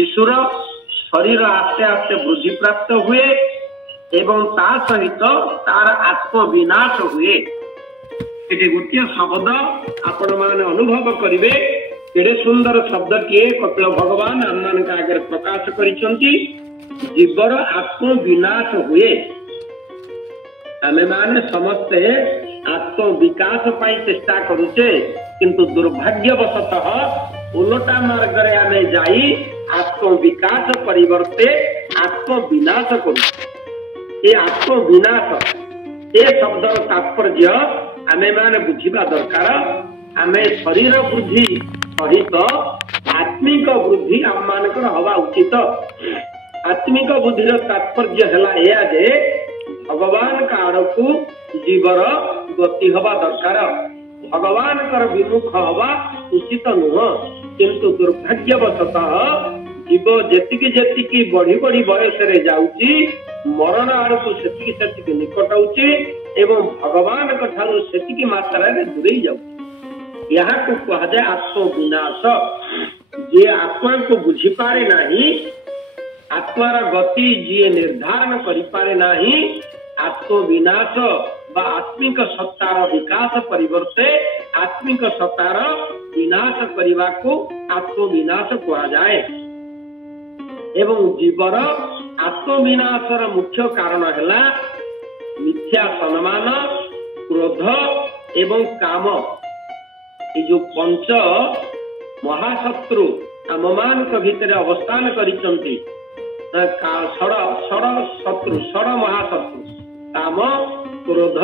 शिशुर शरीर आस्ते आस्ते वृद्धि प्राप्त हुए एवं ता सहित तार आत्मविनाश हुए। ये गोटे शब्द आपण मैंने अनुभव करेंगे केड़े सुंदर शब्द टीए कपिल भगवान आम मान आगे प्रकाश करिसंती। जीवर आत्मविनाश हुए। आमे माने समस्ते आत्मविकास पाई चेष्टा करुचे किंतु दुर्भाग्यवशतः उलटा मार्ग रे आमे जाई आत्मविकास परिवर्ते आत्मविनाश करू। ये आत्मविनाश ये शब्दर तात्पर्य आमे माने बुझिबा दरकार। आमे शरीर वृद्धि सहित आत्मिक वृद्धि आम मानकर हवा उचित। आत्मिक बुद्धिर तात्पर्य है या जे भगवान का आड़कू जीवर गति हवा दरकार। भगवान कर विमुख हवा उचित नुह किंतु दुर्भाग्यवशतः जीव जेतिकी जेतिकी बढ़ी बढ़ी बयस रे जाउची मरण आड़कू सेतिकी सेतिकी निकट होउची एवं भगवान ठारू सेतिकी मात्रा रे दूरेई जाउची। यहाँ को कहा जाए आत्मविनाश। जे आत्मा को बुझी पारे नहीं, आत्मार गति जी निर्धारण करि पारे नहीं, आत्मविनाश बा आत्मिक सत्तार विकास परिवर्ते आत्मिक सत्तार विनाश करने को आत्मविनाश कहा जाए। एवं जीवर आत्मविनाशर मुख्य कारण है मिथ्या सम्मान, क्रोध एवं काम। ये जो पंच महाशत्रु आम मान भितर अवस्थान करिसंती षड़ महाशत्रु काम, क्रोध,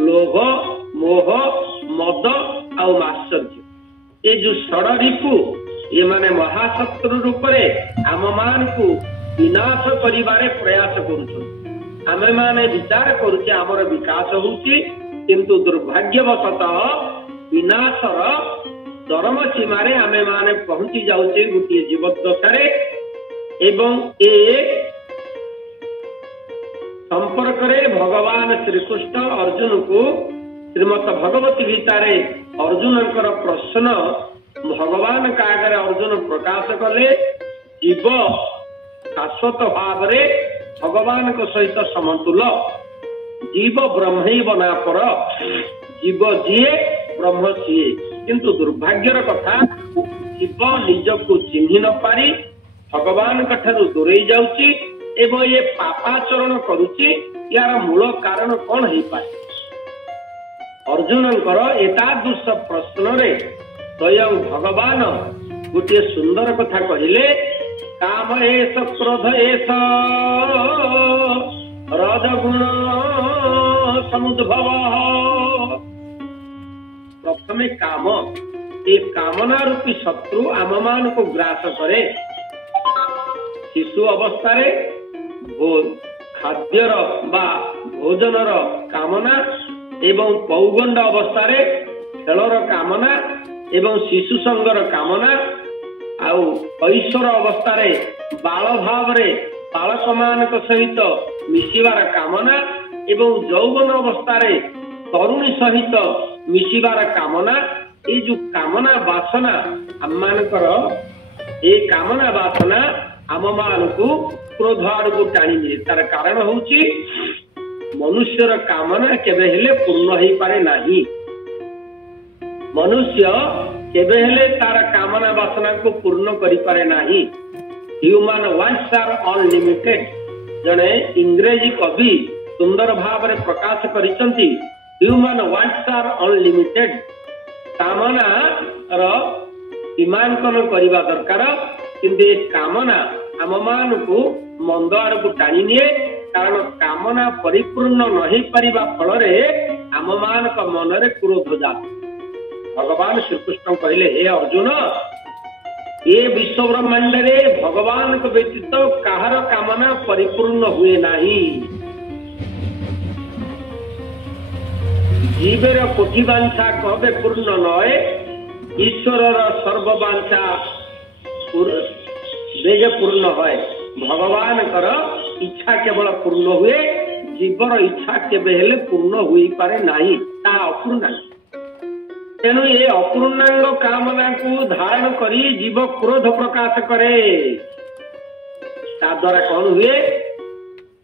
लोभ, मोह, मद आउ माश्चर्य। ये जो षड़ रिपु ये माने महाशत्रु रूप में आम मान को विनाश करिबारे प्रयास करुछन। आमे माने विचार करुचे आमर विकास होउची किंतु दुर्भाग्यवशतः विनाशर चरम सीमारे आमे माने पहुंची जाउचे गोटे जीवदशारे। एवं ए संपर्क रे भगवान श्रीकृष्ण अर्जुन को श्रीमद भगवती गीता रे अर्जुन प्रश्न भगवान का आगे अर्जुन प्रकाश कले। जीव शाश्वत भाव रे भगवान को सहित समतुल। जीव ब्रह्म बना पर जीव जीए ब्रह्म सीए किंतु दुर्भाग्यर कथा जीव निज को चिन्ह न पारी भगवान ठारू दूरेई जाउची एवं ये पापाचरण करुची। यार मूल कारण कौन है पाए? अर्जुन एतादृश प्रश्न रे स्वयं भगवान गोटे सुंदर कथा कहिले। काम एष क्रोध एष रजगुण समुद्भव। प्रथमे काम, एक कामना रूपी शत्रु आम मान को ग्रास करे। शिशु अवस्था खाद्यर बा भोजनर कामना एवं पौगंड अवस्था खेलर कामना एवं शिशु संगर कामना आउ ऐश्वर अवस्था बाल भाव बालक मान सहित मिशिबार कामना एवं यौवन अवस्था तरुणी सहित मिशिबार कामना। ये जो कामना वासना आम मानकर ये कामना वासना आम मान को क्रोध आड़ को टाणी दिए। तार कारण होची मनुष्यर कामना केबे हेले पूर्ण हो पारे नाही। मनुष्य केबे हेले तार कामना वासना को पूर्ण करि पारे नाही। Human wants are unlimited. जने इंग्रेजी कवि सुंदर भाव रे प्रकाश करिसंती ह्यूमन वांट्स आर अनलिमिटेड। कामना रो सीमांकन करिबा दरकार किंतु ये कामना आम मान को मंद आड़ को टाणी निए। कारण कामना परिपूर्ण नहीं पारिबा फल आम मान मन रे क्रोध जात। भगवान श्रीकृष्ण कहले हे अर्जुन ये विश्व ब्रह्मांड रे भगवान को व्यतीत काहार कामना परिपूर्ण हुए नाही। जीवेर कोटि वांछा कबे पूर्ण नए ईश्वरर सर्ववांछा बेगे पूर्ण है। भगवान कर इच्छा केवल पूर्ण हुए, जीवर इच्छा केबे हेले पूर्ण हुई पारे नाही। ता अपूर्णांग। तेणु ये अपूर्णांग कामना को धारण करी जीव क्रोध प्रकाश करे। ତା ଦ୍ୱାରା କଣ ହୁଏ?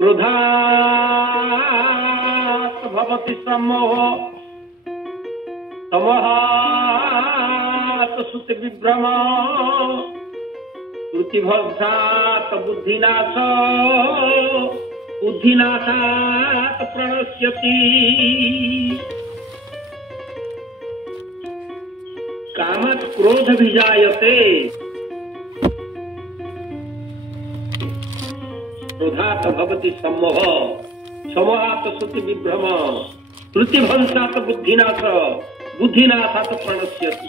କ୍ରୋଧାତ୍ ଭବତି ସମୋହ, ସମହାତ୍ ଶ୍ରୁତି ବିଭ୍ରମ, ସ୍ମୃତିଭ୍ରଂଶାତ୍ ବୁଦ୍ଧିନାଶ, बुद्धिनाशात् प्रणश्यति। कामत् क्रोध विजायते, क्रोधात् भवति सम्मोह, सम्मोहात् श्रुति विभ्रम, श्रुतिभ्रंशात् बुद्धिनाश, बुद्धिनाशात् प्रणश्यति।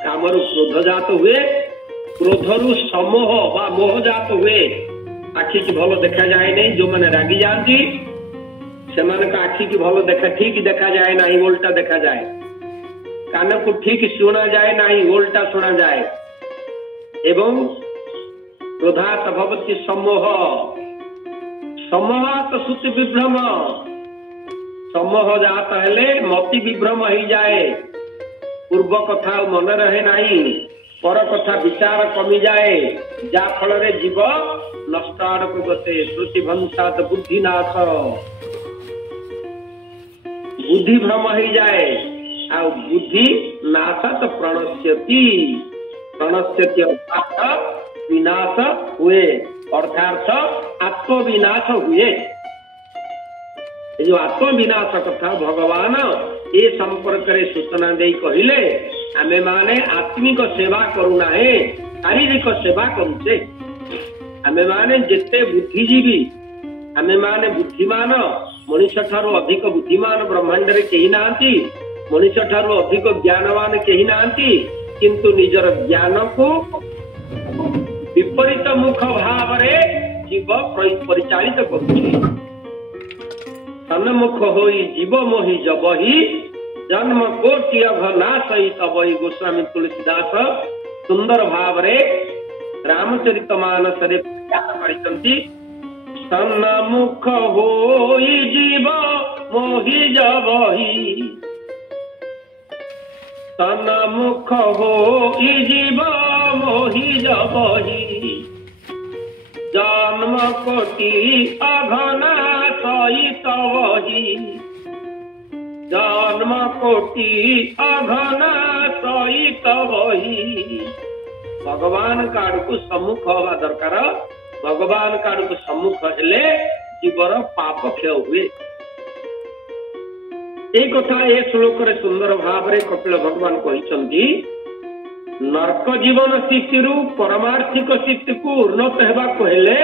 कामरु क्रोध जात हुए, क्रोधरु सम्मोह बा मोह जात हुए। आखि की भल देखा जाए नहीं, जो मैंने रागी जाती से आखि की भल देखा ठीक देखा जाए नहीं, उल्टा देखा जाए। कान को ठीक सुना जाए नहीं, उल्टा सुना जाए। एवं क्रोधात् भवति सम्मोह, सम्मोहात् श्रुति विभ्रम, सम्मोह जात हेले मति विभ्रम हो जाए। पूर्व कथा मन रहे नहीं, पर कथा विचार कमी जाए, जा फल जीव नष्ट आड़क गते। श्रुतिभ्रंशात् बुद्धिनाश, बुद्धि भ्रम हो जाए। आ बुद्धि नाशात् प्रणश्यति, प्रणश्यति अर्थात विनाश हुए, अर्थात आत्मविनाश हुए। जो आत्मविनाश कथा भगवान ए संपर्क रे सूचना दे कहले, आमे माने आत्मिक सेवा करूना है, शारीरिक सेवा करूचे। आमे माने जेते बुद्धिजीवी, आमे माने बुद्धिमान, मनुष्य ठारू अधिक बुद्धिमान ब्रह्मांड रे केही नांती, मनुष्य ठारू अधिक ज्ञानवान केही नांती, किंतु निजर ज्ञान को विपरीत मुख भाव रे जीव परिचालित करुचे। सन्मुख होई जीव मोहि जबहि, जन्म कोटि अघ नाशई तबई। गोस्वामी तुलसीदास सुंदर भाव रे रामचरितमानस रे पढ़िचंती। सन्मुख होई जीव मोहि जबहि, सन्मुख होई जीव मोहि जबहि, जन्म कोटि अघ नाशई तबहि, जन्म कोटि अघ नाशई तबहि। भगवान का आड़क सम्मुख हवा दरकार। भगवान का आड़क सम्मुख हेले जीवर पाप क्षय हुए। ए कथा ए श्लोक रे सुंदर भाव रे कपिल भगवान कहिसंती। नरक जीवन स्थिति रु परमार्थिक स्थिति को उन्नत हेबा को हेले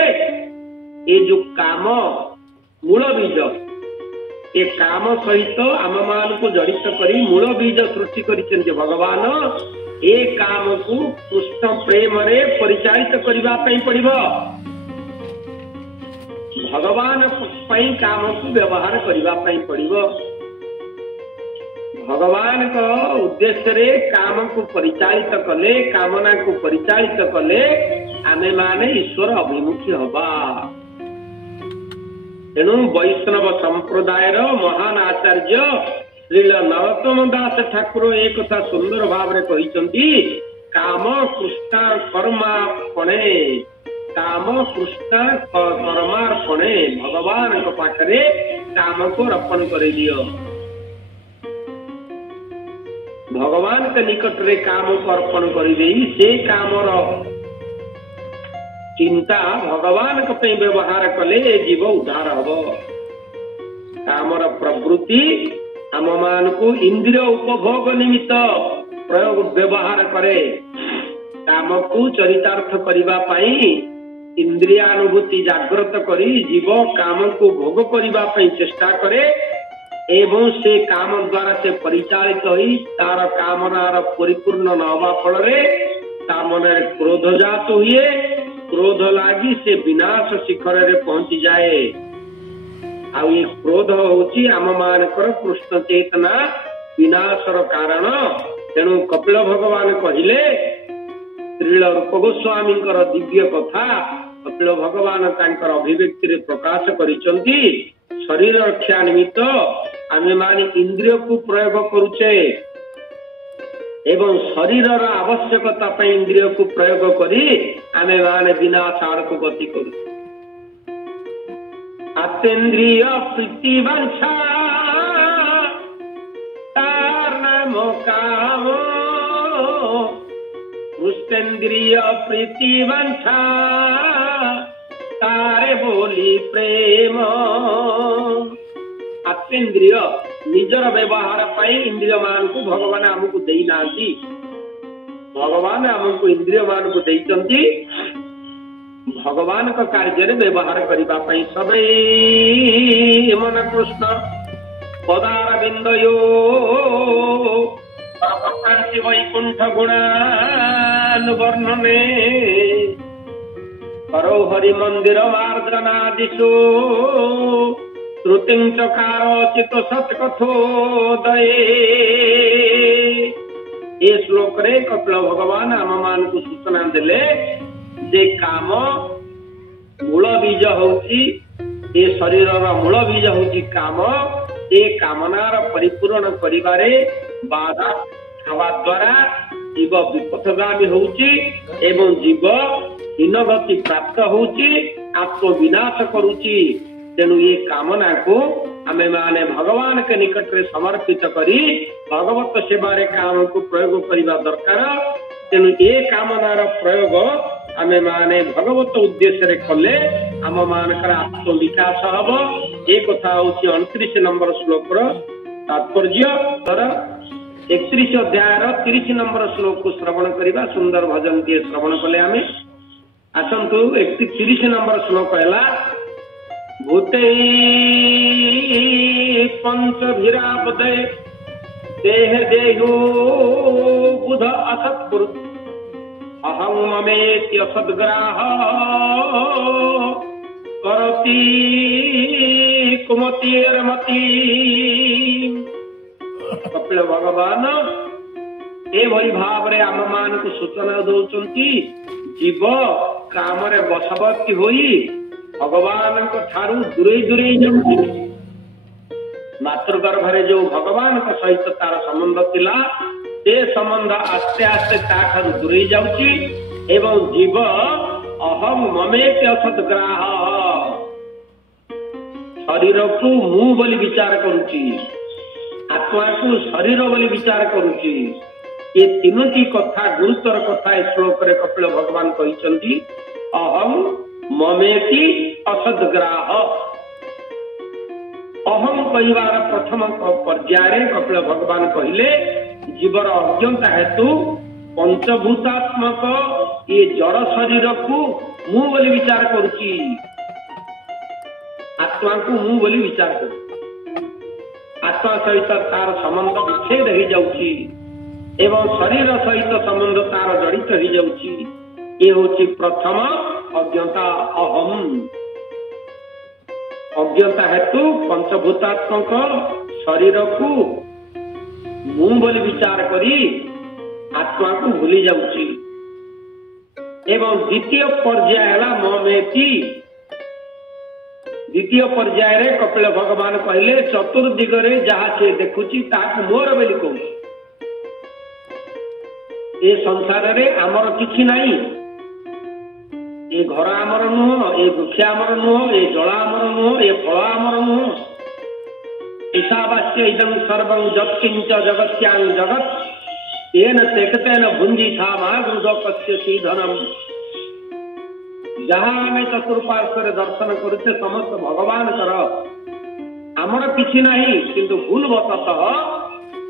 ए जो काम मूल बीज, ए काम सहित आम मान को जड़ित करी मूल बीज सृष्टि करिसेंती भगवान। ए काम को कृष्ण प्रेम रे परिचालित करिबा पई पड़िबो। भगवान पई काम को व्यवहार करिबा पई पड़िबो। भगवान को उद्देश्य रे काम को परिचालित कले, कामना को परिचालित कले आमे माने ईश्वर अभिमुखी हबा। तेणु वैष्णव संप्रदाय महान आचार्य श्रील नरोत्तम दास ठाकुर एक कथा सुंदर भाव रे कहिसंती। काम कृष्ण कर्मार्पणे, काम कृष्ण कर्मार्पणे। भगवान को पाखरे काम को अर्पण कर दियो। भगवान के निकट रे काम को अर्पण कर दे, से कामर चिंता भगवान के पे व्यवहार कले जीव उद्धार हबो। कामर प्रवृत्ति आम मान को इंद्रिय उपभोग निमित्त प्रयोग व्यवहार करे। काम को चरितार्थ करिबा पई इंद्रियानुभूति जागृत करी जीव काम को भोग करिबा पई चेष्टा करे एवं से काम द्वारा से परिचालित होई तार कामनार परिपूर्ण न हवा फल रे ता मन क्रोध जात हुए। क्रोध लागी से विनाश शिखर रे पहुंची जाए। आउ ये क्रोध होची आम मानकर कृष्ण चेतना विनाशर कारण। तेणु कपिल भगवान कहिले श्रील रूप गोस्वामींकर दिव्य कथा कपिल भगवान तांकर अभिव्यक्ति रे प्रकाश करिसंती। शरीर रक्षा निमित्त आमे माने इंद्रिय को प्रयोग करुचे एवं शरीर आवश्यकता इंद्रिय को प्रयोग करी आमे माने विनाश आड़क गति करू। आतेन्द्रिय प्रीति वांछा तार नाम काम, पुष्टेन्द्रिय प्रीति वांछा तारे बोली प्रेम। आत्मेन्द्रिय निजर व्यवहार पाई इंद्रिय मान को भगवान आमको देई नांती, भगवान आमको इंद्रिय मान को देइचंती भगवान का कार्य व्यवहार करबा पई। सबे मन कृष्ण पदार बिंदयो प्रकांति वैकुंठ गुणान वर्णने करो हरि मंदिर मार्जना दिशो श्रुतिं चकारो चित सत्कथो दये। ये श्लोक रे कपिल भगवान आम मान को सूचना देले जे काम मूल बीज होची, ये शरीर मूल बीज होची काम। ये कामनार परिपूर्ण करिबारे बाधा खावा द्वारा जीव विपथगामी होची एवं जीव हीन गति प्राप्त होची, आत्म विनाश करूची। तेणु ये कामना को आमे माने भगवान के निकट रे समर्पित करी भगवत सेवारे काम को प्रयोग करिबा दरकार। तेणु ये कामनार प्रयोग आमे माने भगवत उद्देश्य रे कले आम मानकर आत्म विकास हबो। ए कथा होची 29 नंबर श्लोक रो तात्पर्य। तर 31 अध्याय रो 30 नंबर श्लोक को श्रवण करिबा। सुंदर भजन के श्रवण कले आमे। आसंतु 30 नंबर श्लोक हैला भूते पंच भिरापदे देह देहो बुध असत्पुर अहं ममेति असद्ग्राह करती कुमतिर्मति। कपिल भगवान एभली भाव रे आम मान को सूचना दौचंती जीव काम रे बशवर्ती होई भगवान को ठारू दूरे दूरे जाऊँ। मातृगर्भ रे जो भगवान का सहित तार संबंध थिला से संबंध आस्ते आस्ते ताठारू दूरे जाउची एवं जीव अहम ममेति असद्ग्राह शरीर को मु बोली विचार करूची, आत्मा को शरीर बोली विचार करूची। ये तीनोटी कथा गुरुतर कथा इस श्लोक रे कपिल भगवान कहिसंती अहम ममेति असद्ग्राह। अहम कहिबार प्रथम पर्याय कपिल भगवान कहिले जीवर अज्ञता हेतु पंचभूतात्मक ये जड़ शरीर को मु बोली विचार करुची, आत्मा को मु बोली विचार करू। आत्मा सहित तार संबंध विच्छेद हो जाउची एवं शरीर सहित संबंध तार जड़ित हो जाउची। ये होची प्रथम अज्ञता अहम। अज्ञता हेतु पंचभूतात्मक शरीर को मु बोली विचार करी आत्मा को भूली जाउची। एवं द्वितीय पर्याय है ममेति। द्वितीय पर्याय रे कपिल भगवान कहले चतुर्दिगरे जहा से देखुची ताकू मोर बोली कहू। ए संसार रे आमर किछि नाही, ये घर आमर नुह, ये वृक्ष आमर नुह, ये जल आमर नुह, ये फल आमर नुह। ईशावास्य इदं सर्वं जत्किंच जगत्यां जगत् तेन तेकतेन भुंजी था महागृदकस्य सीधनम। जहाँ आमे चतुर्पार्श्वर दर्शन करुचे समस्त भगवान कर आमर किछि नाही, किंतु भूल बसतः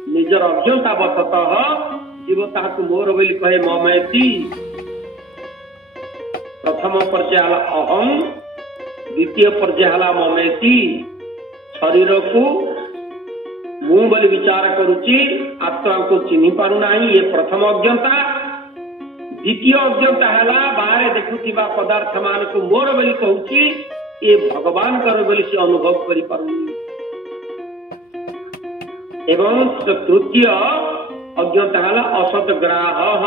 निजर अज्ञता बसतः जीव ताकू मोर बोली कहे ममेति। प्रथम पर्याय अहम, द्वितीय पर्याय ममेति। शरीर को मु बोली विचार करुची, आत्मा को चिन्हि पारु नाही, ये प्रथम अज्ञता। द्वितीय अज्ञता है बाहर देखुथिबा पदार्थ मान को मोर बोली कहूची, ये भगवान कर बोली से अनुभव करि पारुनी। एवं तृतीय अज्ञता है असतग्राह।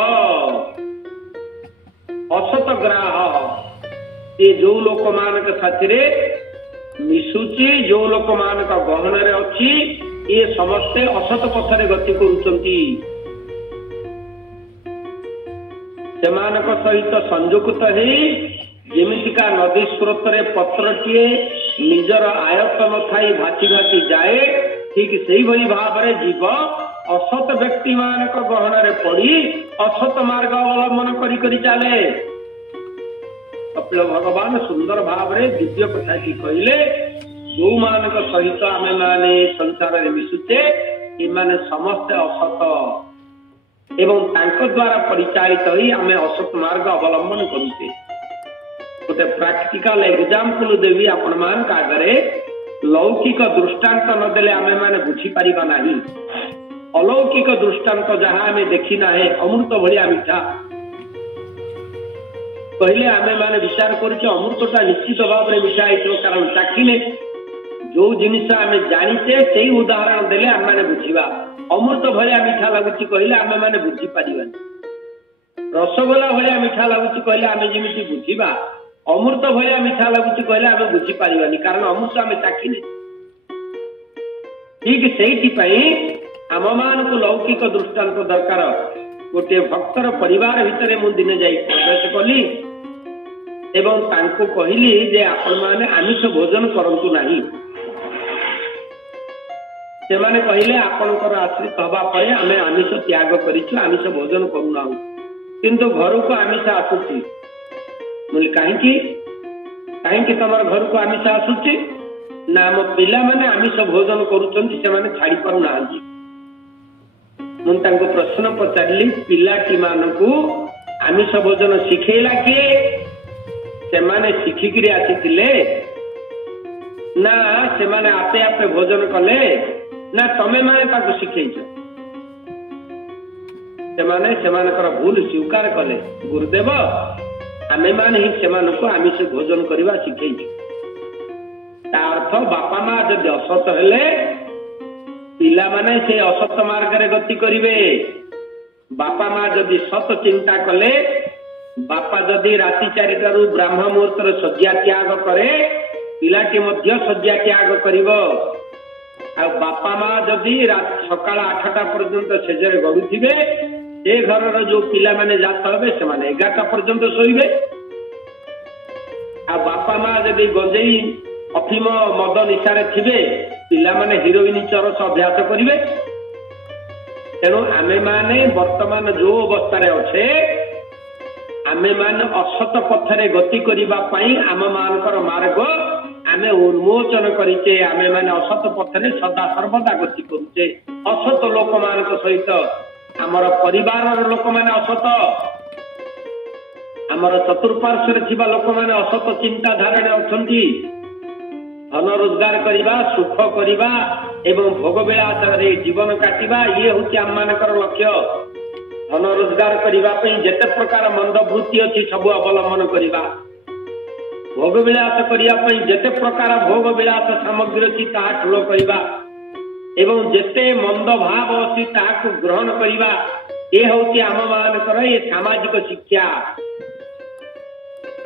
असतग्राह ये जो लोक मान साथी मिशुची, जो लोक मान गहन रे अच्छी, ये समस्ते असत पथरे गति करुचंती। ସେମାନଙ୍କ ସହିତ ସଂଯୁକ୍ତ ହେଇ ଯେମିତିକା ନଦୀ ସ୍ରୋତରେ ପତ୍ରଟିଏ ନିଜର ଆୟତ ନଥାଇ ଭାସି ଭାସି ଯାଏ, ଠିକ ସେଇଭଳି ଭାବରେ ଜୀବ ଅସତ ବ୍ୟକ୍ତି ମାନଙ୍କ ଗହଣରେ ପଡି ଅସତ ମାର୍ଗ ଅବଲମ୍ବନ କରି କରି ଚାଲେ। କପିଳ ଭଗବାନ ସୁନ୍ଦର ଭାବରେ ଦିବ୍ୟ କଥାଟି କହିଲେ, ଯୋଉମାନଙ୍କ ସହିତ ଆମେ ମାନେ ସଂସାରରେ ମିଶୁଛେ ଏମାନେ ସମସ୍ତେ ଅସତ ଏବଂ ତାଙ୍କ ଦ୍ୱାରା ପରିଚାଳିତ ହୋଇ ଆମେ ଅସତ ମାର୍ଗ ଅବଲମ୍ବନ କରୁଛେ। ଗୋଟେ ପ୍ରାକ୍ଟିକାଲ ଏକ୍ସାମ୍ପଲ ଦେବି ଆପଣ ମାନଙ୍କ ଆଗରେ। ଲୌକିକ ଦୃଷ୍ଟାନ୍ତ ନଦେଲେ ଆମେ ମାନେ ବୁଝିପାରିବା ନାହିଁ। अलौकिक दृष्टांत जहाँ आम देखिना है अमृत भाया मिठा कहले आमे माने विचार करुचे अमृतटा निश्चित भाव में मिठा हो, कारण चाखिले जो जिनिस आम जाचे से उदाहरण देले आम मैंने बुझा अमृत भाया मिठा लगुच कहले आम मैंने बुझी पारिबानी, रसगोला भाया मिठा लगुच कहले आम जमी बुझा अमृत भाया मिठा लगुच कहले आम बुझी पारिबानी, कारण अमृत आम चाखिले। ठीक से आम मान को लौकिक दृष्टांत दरकार। गोटे भक्तर परिवार भितर मु दिने जाई प्रवेश कली एवं तांको कहली जे आपण माने आमिष भोजन करंतु नाही। से माने कहले आपणकर आश्रित हवा परे आमे आमिष त्याग करिछु, आमिष भोजन करूना, किंतु घर को आमिष आसुची। बोले काहे तमर घर को आमिष आसुची ना आम पिला माने आमिष भोजन करूचंती से माने छाड़ी पारु नांती। मुझे प्रश्न पचारि पिलाटी मानू आमिष भोजन शिखेला किए, से माने शिखिकी आसी ना से माने आपे आपे भोजन कले ना तमे माने ताको शिखेइछ। से माने सेमानकर भूल स्वीकार कले गुरुदेव आमे माने ही सेमानकु आमिष भोजन करवा शिखेइछ। ता अर्थ बापा माँ जदि असत हेले पिला माने से असत मार्ग रे गति करिवे। बापा माँ जदि सत चिंता कले, बापा जदि राति 4टारू ब्राह्म मुहूर्तर शଯ୍ୟା त्याग करे पिलाटी मध्य शଯ୍ୟା त्याग करिवो। आ बापा माँ जदि सकाळ 8टा पर्यंत सेजरे गडुथिबे से घरर जो पिला माने जात हेबे से माने 11टा पर्यंत सोइबे। आ बापा माँ जदि गंजेई अफिम मद निशारे थिबे पिला माने हिरोइन चरस अभ्यास करिवे। तेणु आमे माने वर्तमान जो अवस्था अच्छे आमे माने असत पथरे गति करिबा पई आम मानकर मार्ग आमे उन्मोचन करिचे। आमे माने असत पथरे सदा सर्वदा गति करुचे। असत लोक मानक सहित आमर परिवार लोक माने असत, आमर चतुर्पार्श्व थिबा लोक माने असत चिंता धारणा अछंती। धन रोजगार करिबा, सुख करिबा एवं भोग विलास जीवन काटिबा ये हूँ आम मानकर लक्ष्य। धन रोजगार करिबा पई जेते प्रकार मंद वृत्ति अछि सब अवलंबन करिबा, भोग विलास करिया पई जेते प्रकार भोग विलास सामग्री अछि ताहा ठुलो करिबा एवं जेते मंद भाव अछि ताहाकु ग्रहण करिबा। ये हूँ आम मानकर ये सामाजिक शिक्षा।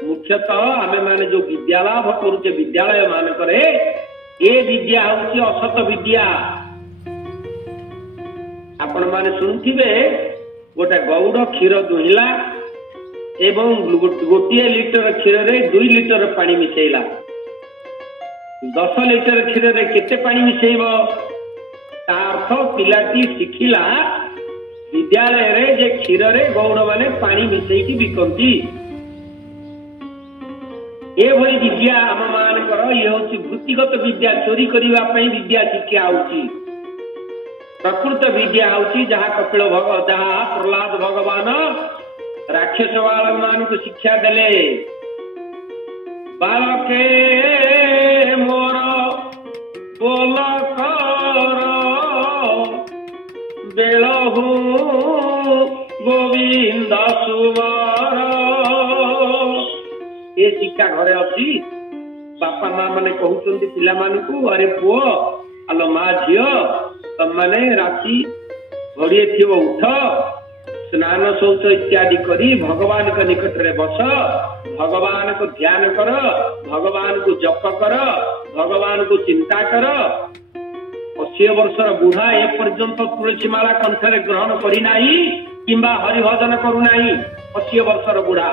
मुख्यतः आमे माने जो विद्या लाभ करुचे विद्यालय मानकर ये विद्या हूँ असत विद्या। आपण माने सुनथिबे गोटे गौड़ क्षीर दुहिला एवं गोटे लिटर क्षीर रे 2 लिटर पानी मिसेला। 10 लिटर क्षीर रे केते पानी मिसेइबो ता अर्थ पिलाटी शिखिला विद्यालय रे जे क्षीर रे गौड़ माने पानी मिसेइकी बिकंती। एभली विद्या आम मानकर ये हूँ वृत्तिगत विद्या, चोरी करने विद्या शिक्षा होची। प्रकृत विद्या होची जहाँ कपिल जहाँ प्रहलाद भगवान राक्षस बालक मान को शिक्षा देले। बालके मोर बोल कर बेलहु गोविंद सुवर। ये शिक्षा घरे अच्छी। बापा माँ मैंने कहते पिला मानू अरे पुओ आलो माँ झील तुम मैंने राति घड़िए थी उठ स्नान शौच इत्यादि करी भगवान के निकट रे बस, भगवान को ध्यान कर, भगवान को जप कर, भगवान को चिंता कर। 80 वर्षर बुढ़ा ए पर्यंत तुलसी माला कंठरे ग्रहण करी नाही किंबा हरिभजन करू नाही। 80 ବର୍ଷର ବୁଢା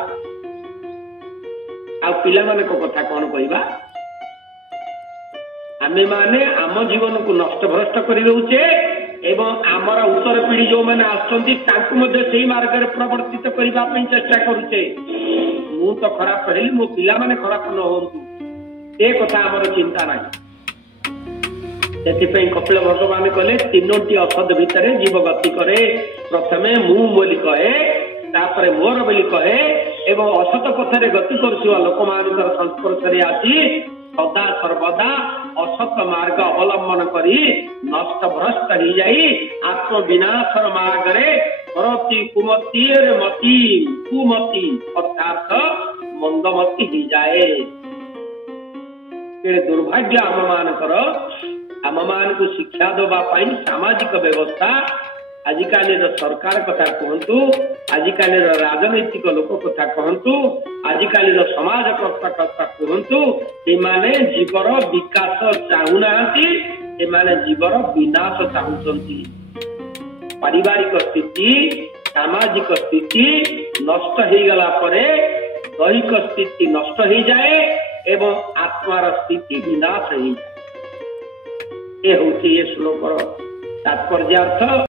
ଆଉ ପିଲାମାନଙ୍କ କଥା କଣ କହିବା। ଆମେ ମାନେ ଆମ ଜୀବନକୁ ନଷ୍ଟ ଭ୍ରଷ୍ଟ କରି ଦଉଛେ ଏବଂ ଆମର ଉତ୍ତର ପିଢି ଯୋଉମାନେ ଆସୁଛନ୍ତି ତାଙ୍କୁ ମଧ୍ୟ ସେଇ ମାର୍ଗରେ ପ୍ରବର୍ତ୍ତିତ କରିବା ପାଇଁ ଚେଷ୍ଟା କରୁଛେ। ମୁଁ ତ ଖରାପ ହେଲି, ମୋ ପିଲାମାନେ ଖରାପ ନ ହୁଅନ୍ତୁ, ଏ କଥା ଆମର ଚିନ୍ତା ନାହିଁ। ସେଥିପାଇଁ କପିଳ ଭଗବାନ କଲେ 3ଟି ଅସଦ ଭିତରେ ଜୀବ ଗତି କରେ। ପ୍ରଥମେ ମୁଁ ବୋଲି କହେ, ତାପରେ ମୋର ବୋଲି କହେ ଏବଂ ଅସତ ପଥରେ ଗତି କରୁଥିବା ଲୋକମାନଙ୍କର ସଂସ୍ପର୍ଶରେ ଆସି ସଦା ସର୍ବଦା ଅସତ ମାର୍ଗ ଅବଲମ୍ବନ କରି ନଷ୍ଟ ଭ୍ରଷ୍ଟ ହେଇଯାଇ ଆତ୍ମବିନାଶର ମାର୍ଗରେ କରତି କୁମତିରେ ମତି କୁମତି ଅର୍ଥାତ ମନ୍ଦମତି ହେଇଯାଏ। ଦୁର୍ଭାଗ୍ୟ ଆମମାନଙ୍କୁ ଶିକ୍ଷା ଦେବା ପାଇଁ ସାମାଜିକ ବ୍ୟବସ୍ଥା, ଆଜିକାଲିର ସରକାର କଥା କୁହନ୍ତୁ, ଆଜିକାଲିର ରାଜନୈତିକ ଲୋକ କଥା କୁହନ୍ତୁ, ଆଜିକାଲିର ସମାଜକର୍ତ୍ତା କଥା କୁହନ୍ତୁ, ସେମାନେ ଜୀବର ବିକାଶ ଚାହୁଁନାହାନ୍ତି, ସେମାନେ ଜୀବର ବିନାଶ ଚାହୁଁଛନ୍ତି। ପାରିବାରିକ ସ୍ଥିତି, ସାମାଜିକ ସ୍ଥିତି ନଷ୍ଟ ହେଇଗଲା ପରେ ଦୈହିକ ସ୍ଥିତି ନଷ୍ଟ ହେଇଯାଏ ଏବଂ ଆତ୍ମାର ସ୍ଥିତି ବିନାଶ ହେଇଯାଏ। ଏ ହଉଛି ଏ ଶ୍ଲୋକର ତାତ୍ପର୍ଯ୍ୟାର୍ଥ।